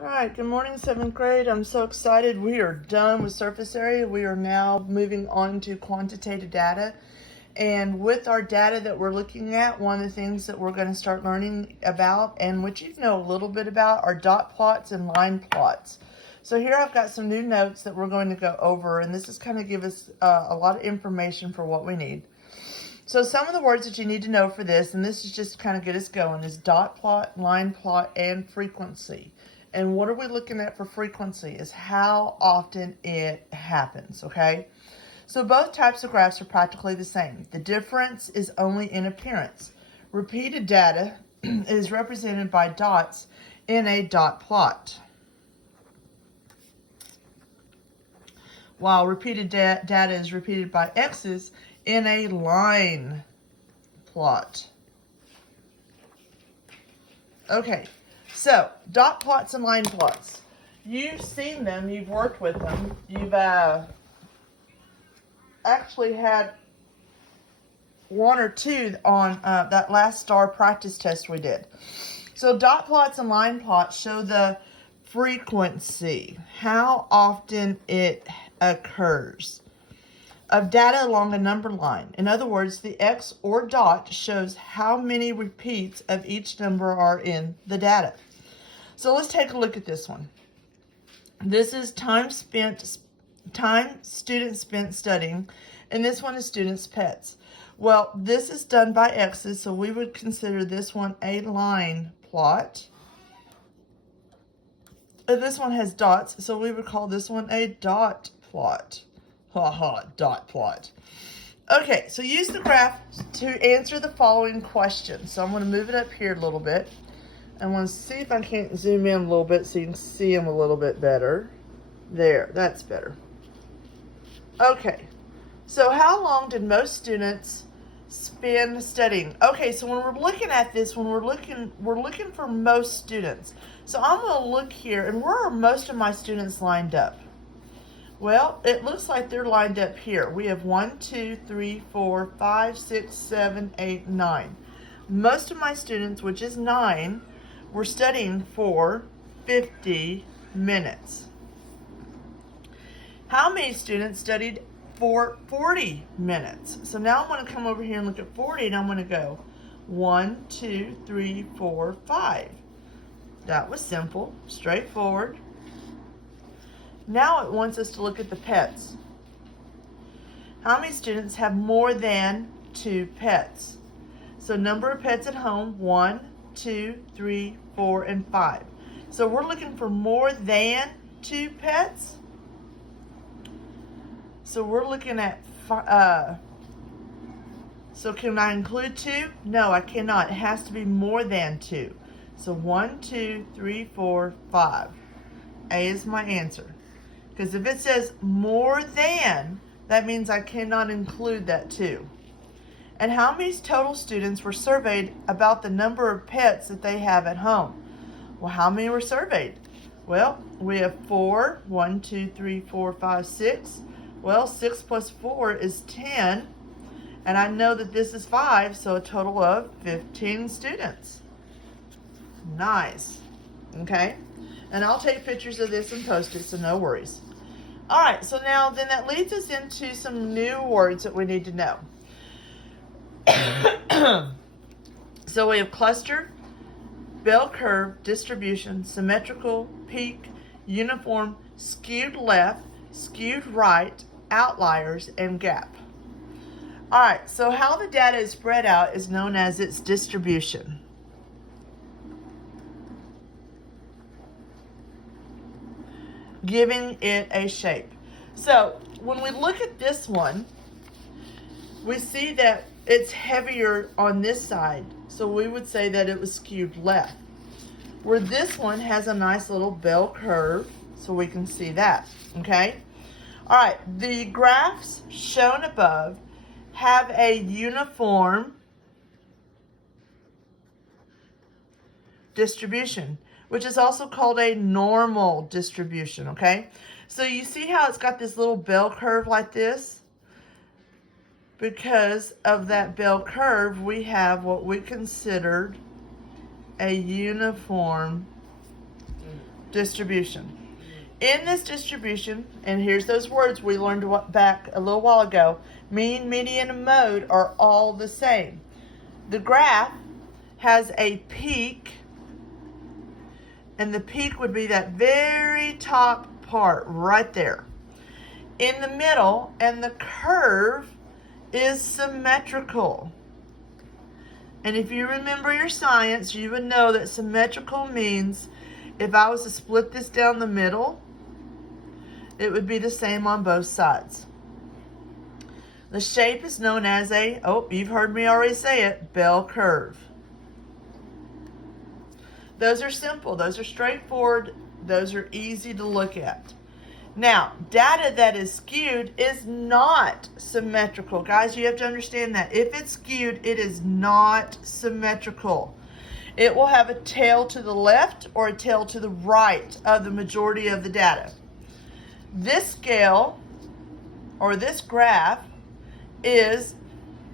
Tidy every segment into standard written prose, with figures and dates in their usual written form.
All right, good morning, 7th grade. I'm so excited. We are done with surface area. We are now moving on to quantitative data. And with our data that we're looking at, one of the things that we're going to start learning about, and which you know a little bit about, are dot plots and line plots. So here I've got some new notes that we're going to go over, and this is kind of give us a lot of information for what we need. So some of the words that you need to know for this, and this is just to kind of get us going, is dot plot, line plot, and frequency. And what are we looking at for frequency is how often it happens, okay? So both types of graphs are practically the same. The difference is only in appearance. Repeated data is represented by dots in a dot plot, while repeated data is repeated by X's in a line plot. Okay, so dot plots and line plots. You've seen them, you've worked with them, you've actually had one or two on that last STAR practice test we did. So dot plots and line plots show the frequency, how often it occurs, of data along a number line. In other words, the X or dot shows how many repeats of each number are in the data. So let's take a look at this one. This is time students spent studying, and this one is students' pets. Well, this is done by X's, so we would consider this one a line plot. And this one has dots, so we would call this one a dot plot. Dot plot. Okay, so use the graph to answer the following questions. So I'm going to move it up here a little bit. I want to see if I can't zoom in a little bit so you can see them a little bit better. There, that's better. Okay, so how long did most students spend studying? Okay, so when we're looking at this, we're looking for most students. So I'm going to look here, and where are most of my students lined up? Well, it looks like they're lined up here. We have 1, 2, 3, 4, 5, 6, 7, 8, 9. Most of my students, which is 9, were studying for 50 minutes. How many students studied for 40 minutes? So now I'm going to come over here and look at 40, and I'm going to go 1, 2, 3, 4, 5. That was simple, straightforward. Now it wants us to look at the pets. How many students have more than 2 pets? So number of pets at home, 1, 2, 3, 4, and 5. So we're looking for more than 2 pets. So we're looking at, so can I include 2? No, I cannot. It has to be more than 2. So 1, 2, 3, 4, 5. A is my answer. Because if it says more than, that means I cannot include that 2. And how many total students were surveyed about the number of pets that they have at home? Well, how many were surveyed? Well, we have 4. 1, 2, 3, 4, 5, 6. Well, 6 plus 4 is 10. And I know that this is 5, so a total of 15 students. Nice. Okay? And I'll take pictures of this and post it, so no worries. All right, so now then that leads us into some new words that we need to know. So we have cluster, bell curve, distribution, symmetrical, peak, uniform, skewed left, skewed right, outliers, and gap. All right, so how the data is spread out is known as its distribution. Giving it a shape. So when we look at this one, we see that it's heavier on this side. So we would say that it was skewed left. Where this one has a nice little bell curve, so we can see that, okay? All right, the graphs shown above have a uniform distribution, which is also called a normal distribution, okay? So you see how it's got this little bell curve like this? Because of that bell curve, we have what we considered a uniform distribution. In this distribution, and here's those words we learned back a little while ago, mean, median, and mode are all the same. The graph has a peak, and the peak would be that very top part right there. In the middle, and the curve is symmetrical. And if you remember your science, you would know that symmetrical means if I was to split this down the middle, it would be the same on both sides. The shape is known as a, oh, you've heard me already say it, bell curve. Those are simple. Those are straightforward. Those are easy to look at. Now, data that is skewed is not symmetrical. Guys, you have to understand that. If it's skewed, it is not symmetrical. It will have a tail to the left or a tail to the right of the majority of the data. This scale, or this graph, is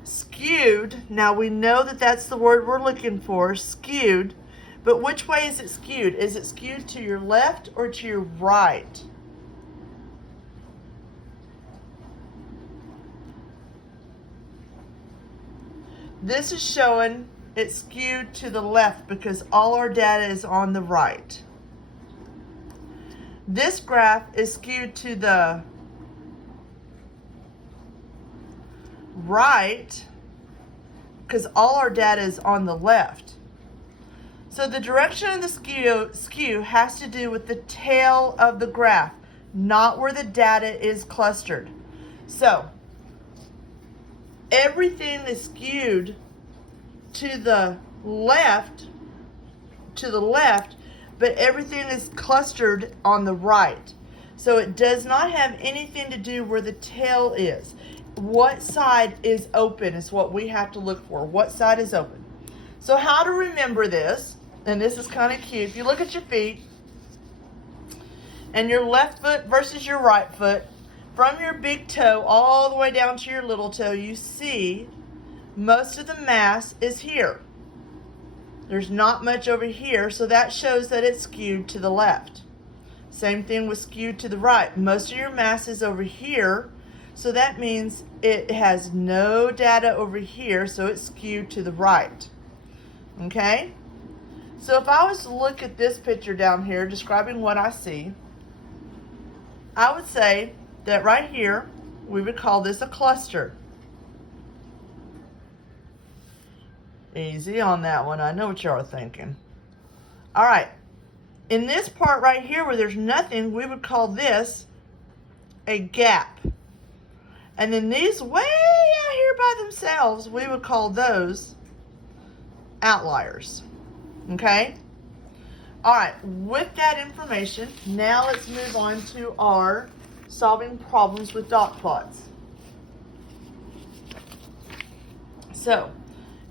skewed. Now, we know that that's the word we're looking for, skewed. But which way is it skewed? Is it skewed to your left or to your right? This is showing it's skewed to the left because all our data is on the right. This graph is skewed to the right because all our data is on the left. So the direction of the skew has to do with the tail of the graph, not where the data is clustered. So everything is skewed to the left, but everything is clustered on the right. So it does not have anything to do where the tail is. What side is open is what we have to look for. What side is open? So how to remember this, and this is kind of cute. If you look at your feet, and your left foot versus your right foot, from your big toe all the way down to your little toe, you see most of the mass is here. There's not much over here, so that shows that it's skewed to the left. Same thing with skewed to the right. Most of your mass is over here, so that means it has no data over here, so it's skewed to the right. Okay? So if I was to look at this picture down here describing what I see, I would say that right here, we would call this a cluster. Easy on that one. I know what y'all are thinking. All right. In this part right here where there's nothing, we would call this a gap. And then these way out here by themselves, we would call those outliers. Okay? All right. With that information, now let's move on to our solving problems with dot plots. So,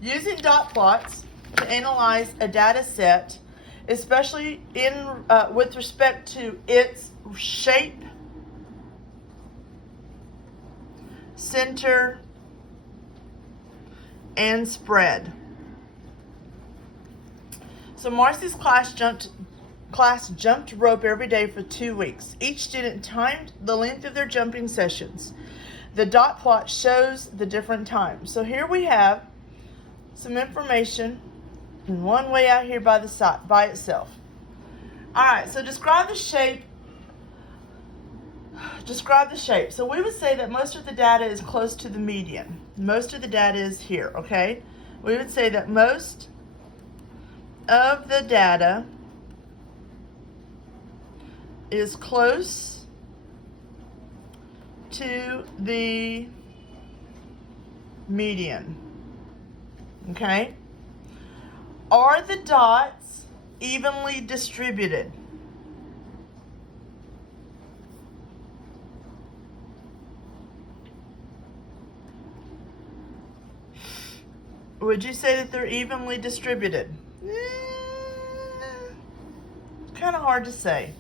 using dot plots to analyze a data set, especially with respect to its shape, center, and spread. So Marcy's class jumped rope every day for 2 weeks. Each student timed the length of their jumping sessions. The dot plot shows the different times. So here we have some information in one way out here by the side by itself. All right, so describe the shape. Describe the shape. So we would say that most of the data is close to the median. Most of the data is here, okay? We would say that most of the data is close to the median. Okay? Are the dots evenly distributed? Would you say that they're evenly distributed? Kind of hard to say.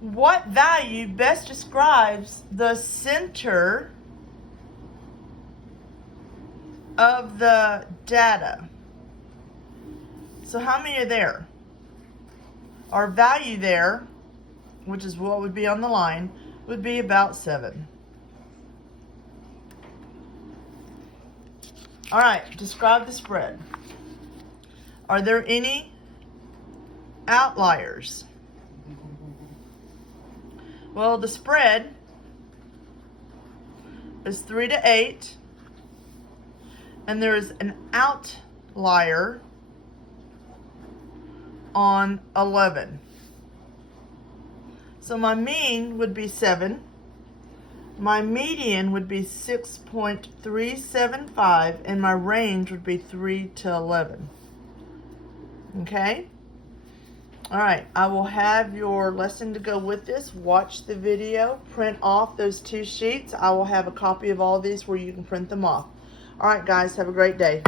What value best describes the center of the data? So how many are there? our value there, which is what would be on the line, would be about 7. All right, describe the spread. Are there any outliers? Well, the spread is 3 to 8, and there is an outlier on 11. So my mean would be 7. My median would be 6.375, and my range would be 3 to 11. Okay? All right, I will have your lesson to go with this. Watch the video, print off those 2 sheets. I will have a copy of all these where you can print them off. All right, guys, have a great day.